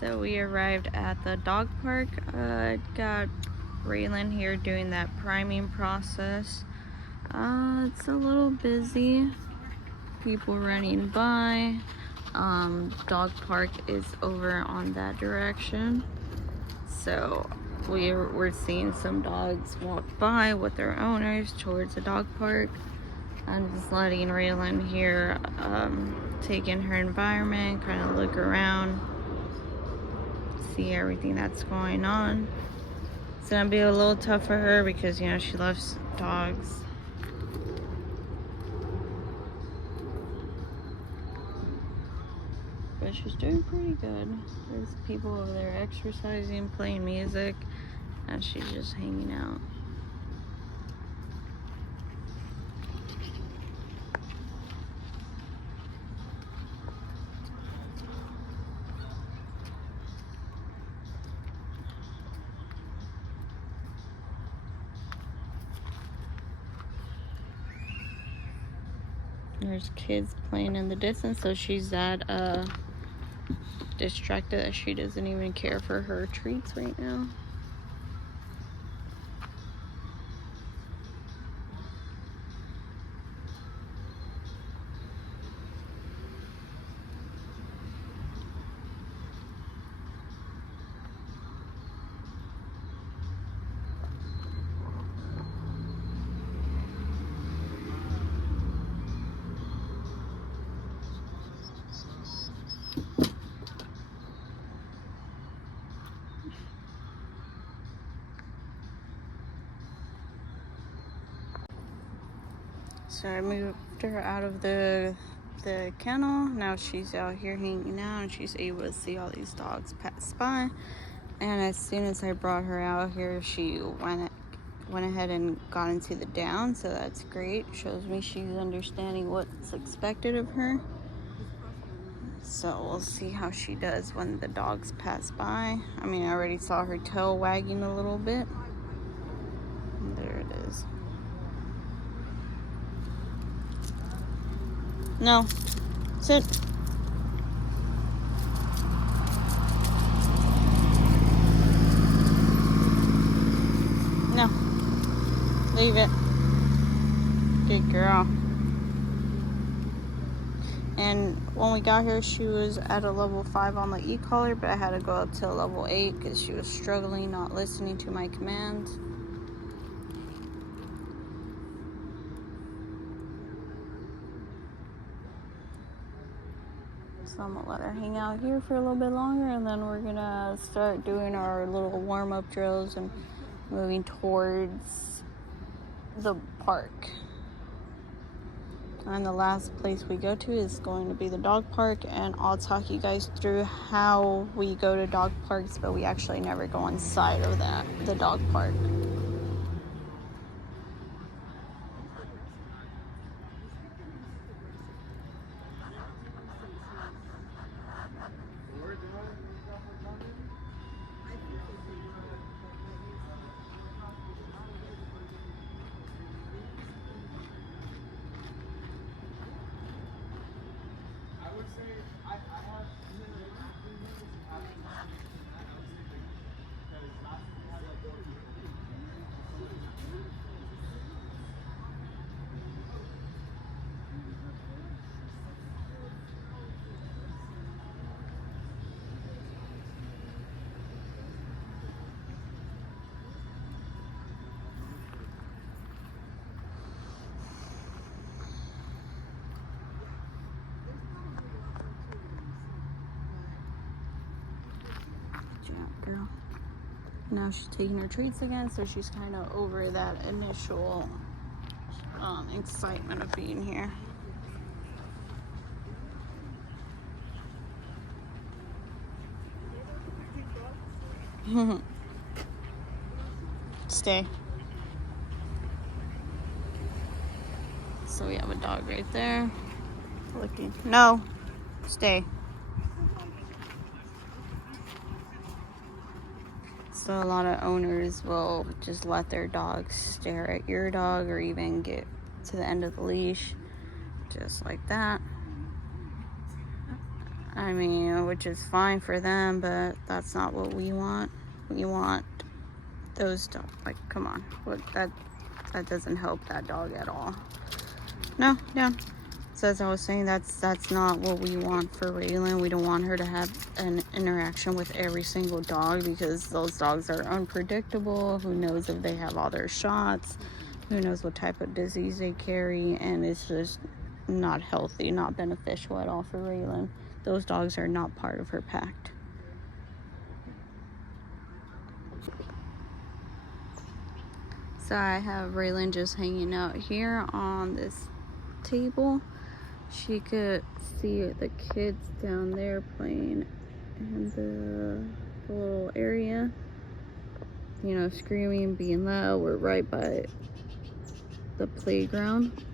So we arrived at the dog park. Got Raylan here doing that priming process. It's a little busy. People running by. Dog park is over on that direction. So we're seeing some dogs walk by with their owners towards the dog park. I'm just letting Raylan here take in her environment, kind of look around, see everything that's going on. It's gonna be a little tough for her because, you know, she loves dogs. But she's doing pretty good. There's people over there exercising, playing music, and she's just hanging out. There's kids playing in the distance, so she's that distracted that she doesn't even care for her treats right now. So I moved her out of the kennel. Now she's out here hanging out and she's able to see all these dogs pass by. And as soon as I brought her out here, she went ahead and got into the down, so that's great. Shows me she's understanding what's expected of her. So we'll see how she does when the dogs pass by. I mean, I already saw her tail wagging a little bit. There it is. No. Sit. No. Leave it. Good girl. And when we got here, she was at a level 5 on the e-collar, but I had to go up to a level 8 because she was struggling, not listening to my commands. So I'm gonna let her hang out here for a little bit longer, and then we're gonna start doing our little warm-up drills and moving towards the park. And the last place we go to is going to be the dog park, and I'll talk you guys through how we go to dog parks, but we actually never go inside of the dog park. Girl. Now she's taking her treats again, so she's kind of over that initial excitement of being here. Stay. So we have a dog right there. Looking. No. Stay. So a lot of owners will just let their dogs stare at your dog or even get to the end of the leash, just like that. I mean, which is fine for them, but that's not what we want. We want those dogs. Like, come on, what that doesn't help that dog at all. No, no. So as I was saying, that's not what we want for Raylan. We don't want her to have an interaction with every single dog, because those dogs are unpredictable. Who knows if they have all their shots? Who knows what type of disease they carry? And it's just not healthy, not beneficial at all for Raylan. Those dogs are not part of her pack. So I have Raylan just hanging out here on this table. She could see the kids down there playing in the little area, you know, screaming, being loud. We're right by the playground,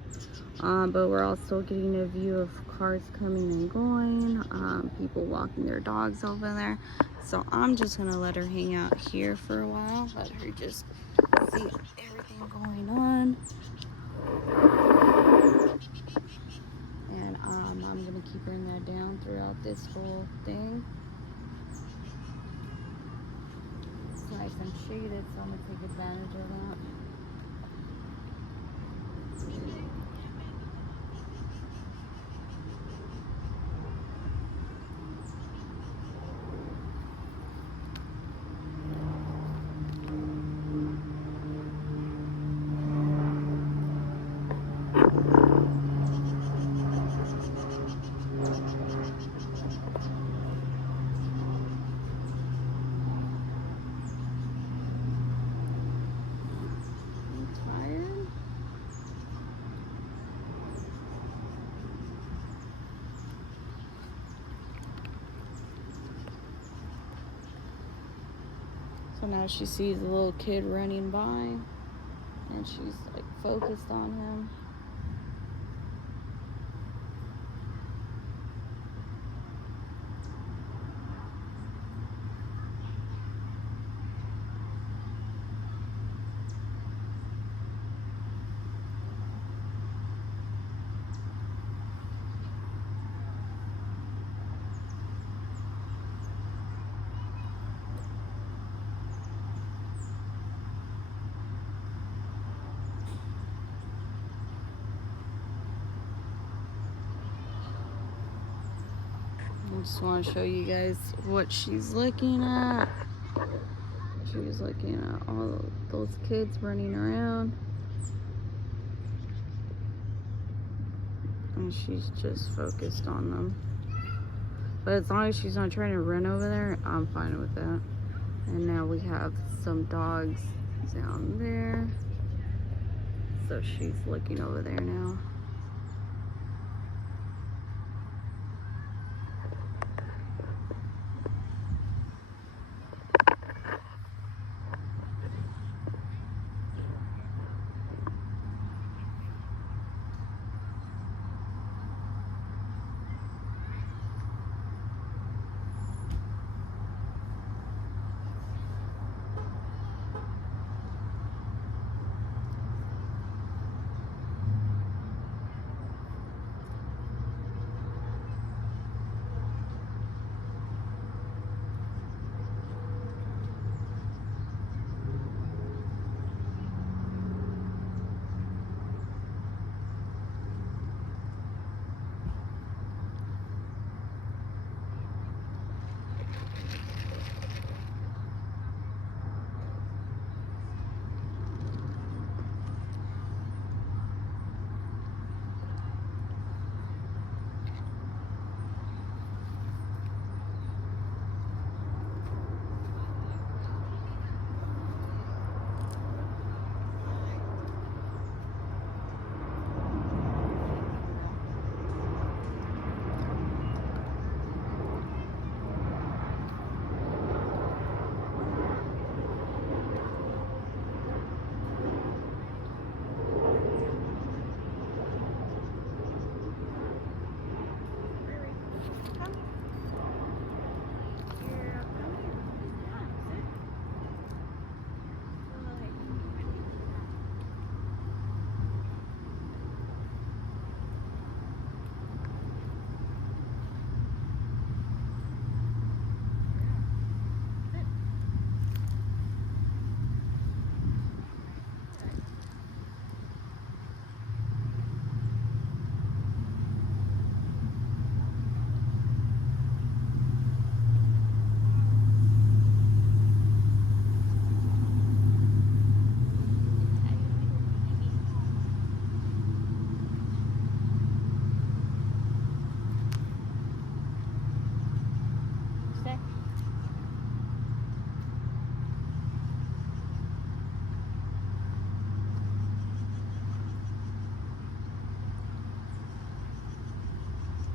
but we're also getting a view of cars coming and going, people walking their dogs over there. So I'm just gonna let her hang out here for a while, let her just see everything going on. And I'm gonna keep bringing that down throughout this whole thing. It's nice and shaded, so I'm gonna take advantage of that. So now she sees a little kid running by, and she's like focused on him. I just want to show you guys what she's looking at. She's looking at all those kids running around, and she's just focused on them. But as long as she's not trying to run over there, I'm fine with that. And now we have some dogs down there, so she's looking over there now.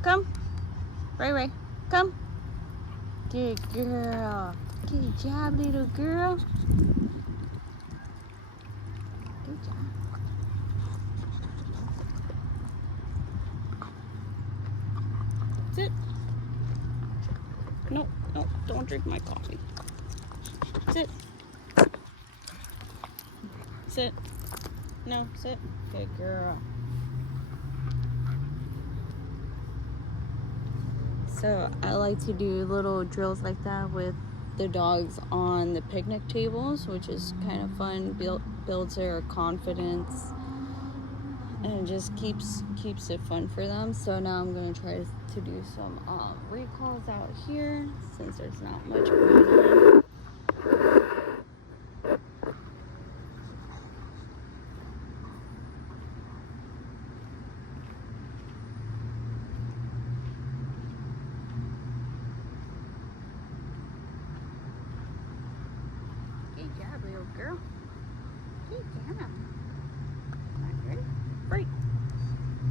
Come. Ray. Come. Good girl. Good job, little girl. Good job. Sit. No, don't drink my coffee. Sit. Sit. No, sit. Good girl. So I like to do little drills like that with the dogs on the picnic tables, which is kind of fun. Builds their confidence and just keeps it fun for them. So now I'm gonna try to do some recalls out here since there's not much going on. Good job, little girl. Good job. Ready? Break.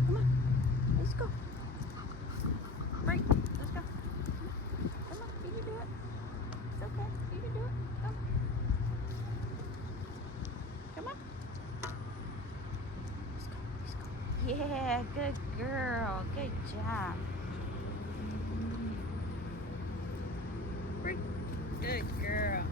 Come on. Let's go. Break. Let's go. Come on. You can do it. It's okay. You can do it. Come. Come on. Let's go. Yeah, good girl. Good job. Break. Good girl.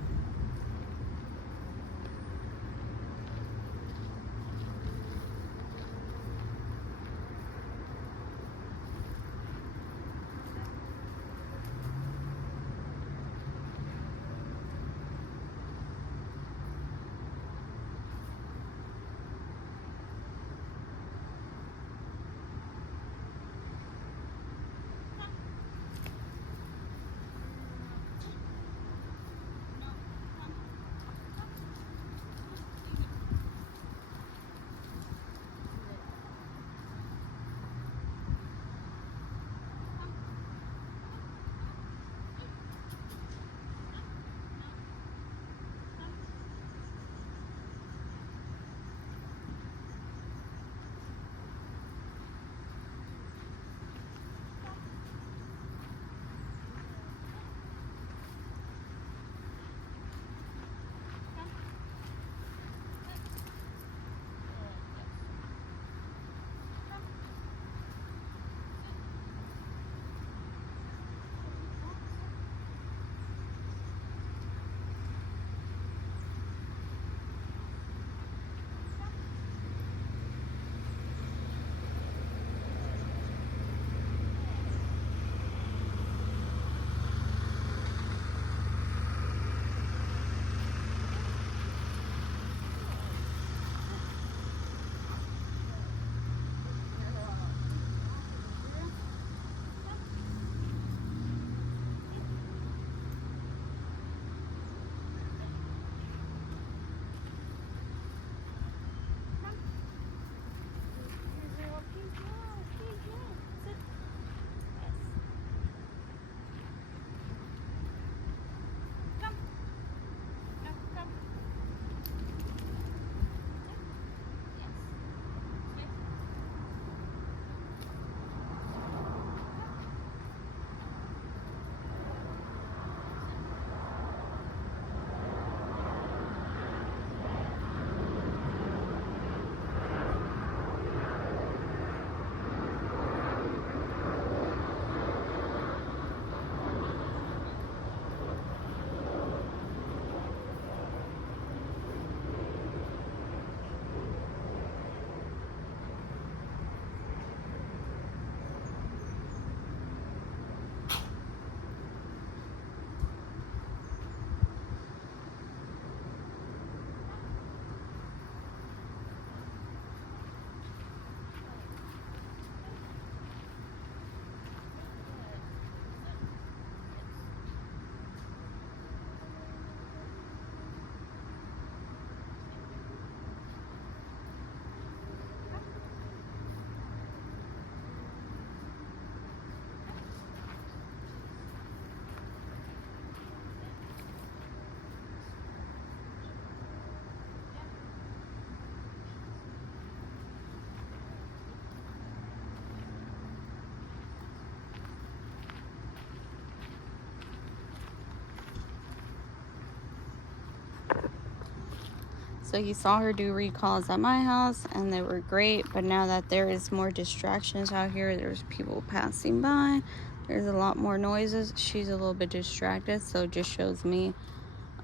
So he saw her do recalls at my house and they were great, but now that there is more distractions out here, there's people passing by, there's a lot more noises, she's a little bit distracted. So it just shows me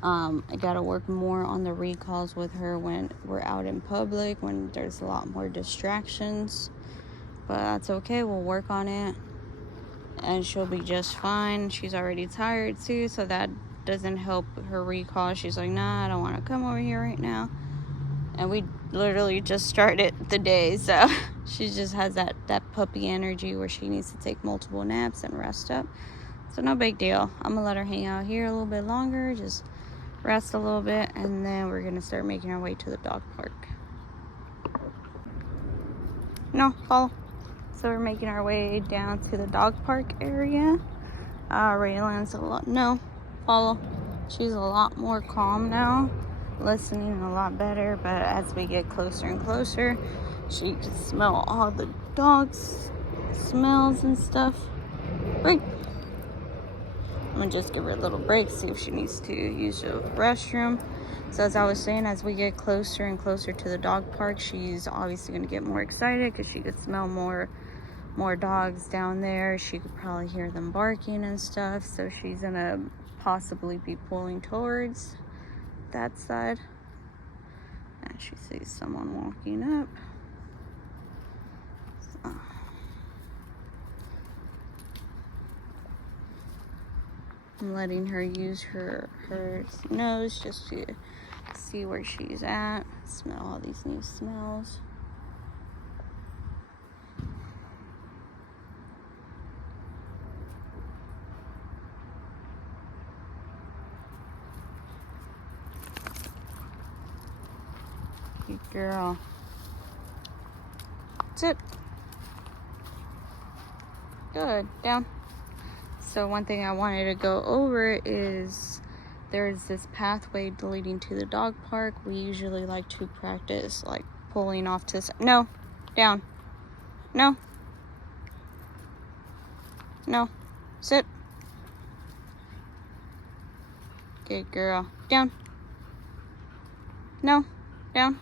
I gotta work more on the recalls with her when we're out in public, when there's a lot more distractions. But that's okay, we'll work on it and she'll be just fine. She's already tired too, so that doesn't help her recall. She's like, nah, I don't want to come over here right now. And we literally just started the day, so she just has that puppy energy where she needs to take multiple naps and rest up. So no big deal. I'm gonna let her hang out here a little bit longer, just rest a little bit, and then we're gonna start making our way to the dog park. No, follow. So we're making our way down to the dog park area. Raylan's follow. She's a lot more calm now, listening a lot better, but as we get closer and closer, she can smell all the dogs' smells and stuff. Break. I'm gonna just give her a little break, see if she needs to use the restroom. So as I was saying, as we get closer and closer to the dog park, she's obviously gonna get more excited because she could smell more dogs down there. She could probably hear them barking and stuff. So she's gonna possibly be pulling towards that side. And she sees someone walking up. So. I'm letting her use her nose just to see where she's at, smell all these new smells. Good girl. Sit. Good. Down. So one thing I wanted to go over is there's this pathway leading to the dog park. We usually like to practice like pulling off to no, down, no, no, sit. Good girl. Down. No, down.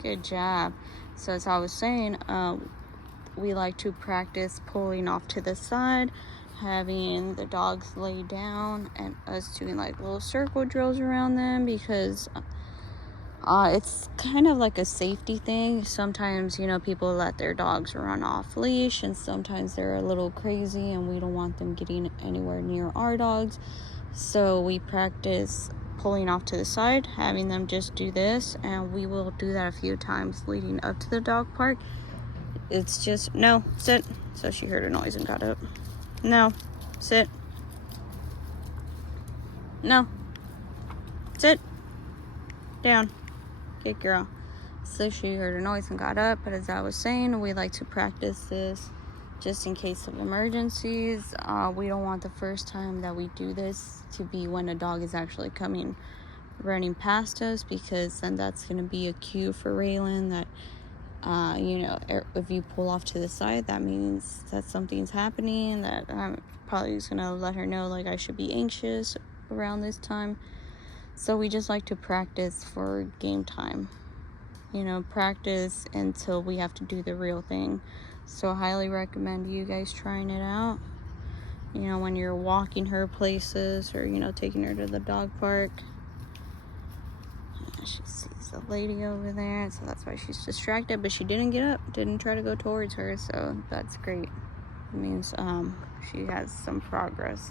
Good job. So as I was saying, we like to practice pulling off to the side, having the dogs lay down, and us doing like little circle drills around them, because it's kind of like a safety thing. Sometimes, people let their dogs run off leash, and sometimes they're a little crazy and we don't want them getting anywhere near our dogs. So we practice pulling off to the side, having them just do this, and we will do that a few times leading up to the dog park. It's just, no, sit. So she heard a noise and got up. No, sit. No, sit. Down. Good girl. So she heard a noise and got up, but as I was saying, we like to practice this just in case of emergencies. We don't want the first time that we do this to be when a dog is actually running past us, because then that's going to be a cue for Raylan that if you pull off to the side, that means that something's happening, that I'm probably just gonna let her know like I should be anxious around this time. So we just like to practice for game time, practice until we have to do the real thing. So I highly recommend you guys trying it out, when you're walking her places or taking her to the dog park. She sees the lady over there, so that's why she's distracted, but she didn't get up, didn't try to go towards her, so that's great. It means she has some progress.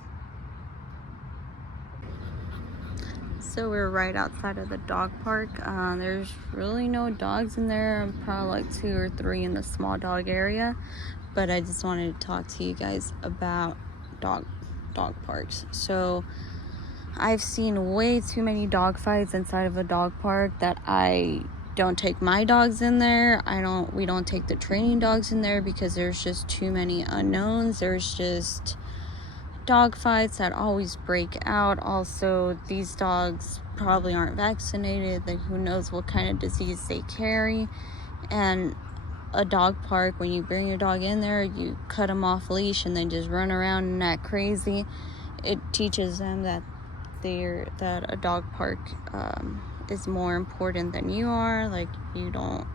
So we're right outside of the dog park. There's really no dogs in there, probably like 2 or 3 in the small dog area, but I just wanted to talk to you guys about dog parks. So I've seen way too many dog fights inside of a dog park that I don't take my dogs in there. We don't take the training dogs in there because there's just too many unknowns. There's just dog fights that always break out. Also, these dogs probably aren't vaccinated. Then who knows what kind of disease they carry. And a dog park, when you bring your dog in there, you cut them off leash and then just run around and act crazy. It teaches them that that a dog park is more important than you are. Like, you don't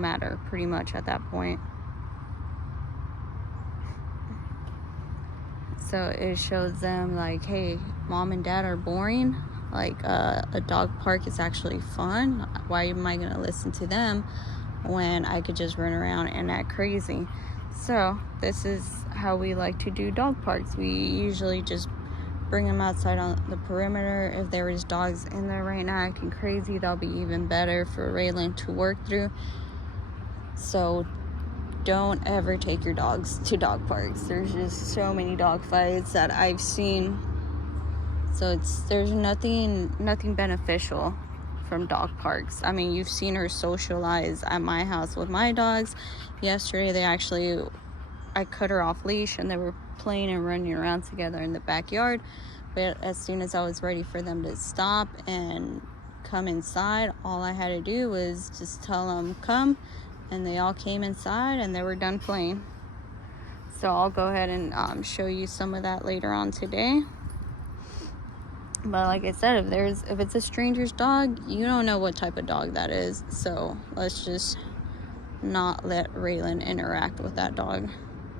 matter pretty much at that point. So it shows them like, hey, mom and dad are boring. Like, a dog park is actually fun. Why am I gonna listen to them when I could just run around and act crazy? So this is how we like to do dog parks. We usually just bring them outside on the perimeter. If there is dogs in there right now acting crazy, that'll be even better for Raylan to work through. So don't ever take your dogs to dog parks. There's just so many dog fights that I've seen. So there's nothing beneficial from dog parks. I mean, you've seen her socialize at my house with my dogs. Yesterday, I cut her off leash and they were playing and running around together in the backyard. But as soon as I was ready for them to stop and come inside, all I had to do was just tell them come, and they all came inside and they were done playing. So I'll go ahead and show you some of that later on today. But like I said, if it's a stranger's dog, you don't know what type of dog that is. So let's just not let Raylan interact with that dog,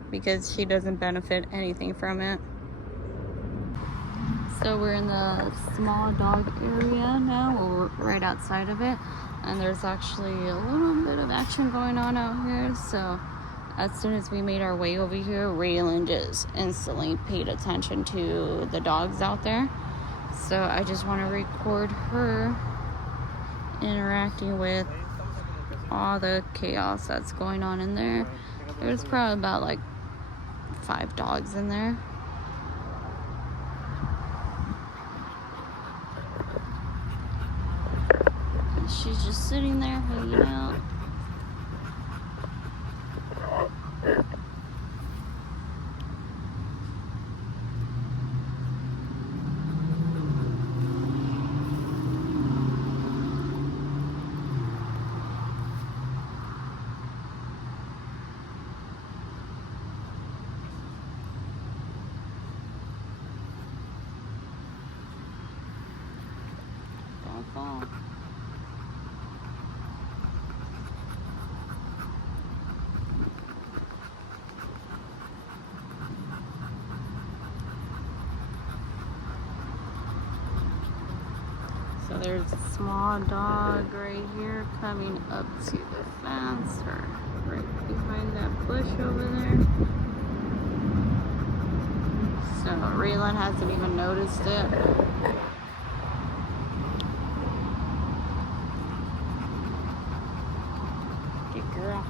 because he doesn't benefit anything from it. So we're in the small dog area now. We're right outside of it, and there's actually a little bit of action going on out here. So as soon as we made our way over here, Raylan just instantly paid attention to the dogs out there. So I just want to record her interacting with all the chaos that's going on in there. There's probably about like 5 dogs in there. And she's just sitting there hanging out. Don't fall. So there's a small dog right here coming up to the fence, or right behind that bush over there. So Raylan hasn't even noticed it. Good girl.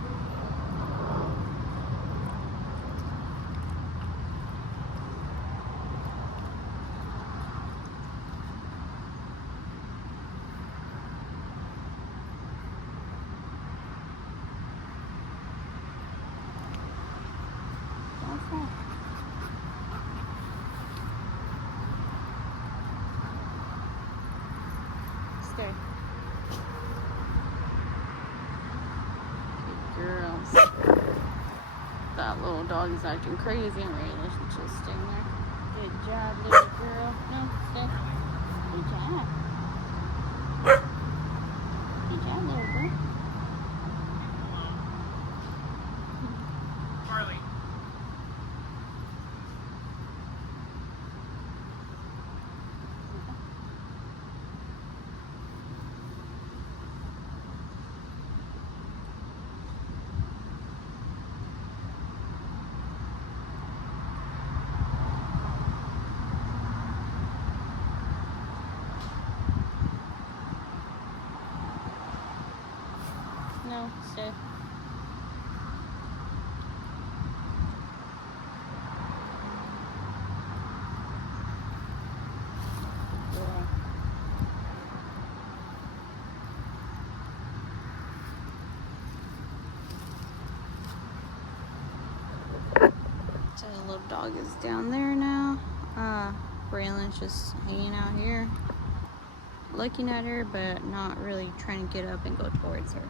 Stay. Good girls. That little dog is acting crazy, and Raylan's just staying there. Good job, little girl. No, stay. Good job. Good job, little girl. Charlie. No, stay. So the little dog is down there now. Raylan's just hanging out here, looking at her, but not really trying to get up and go towards her.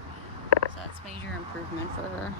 So that's major improvement for her.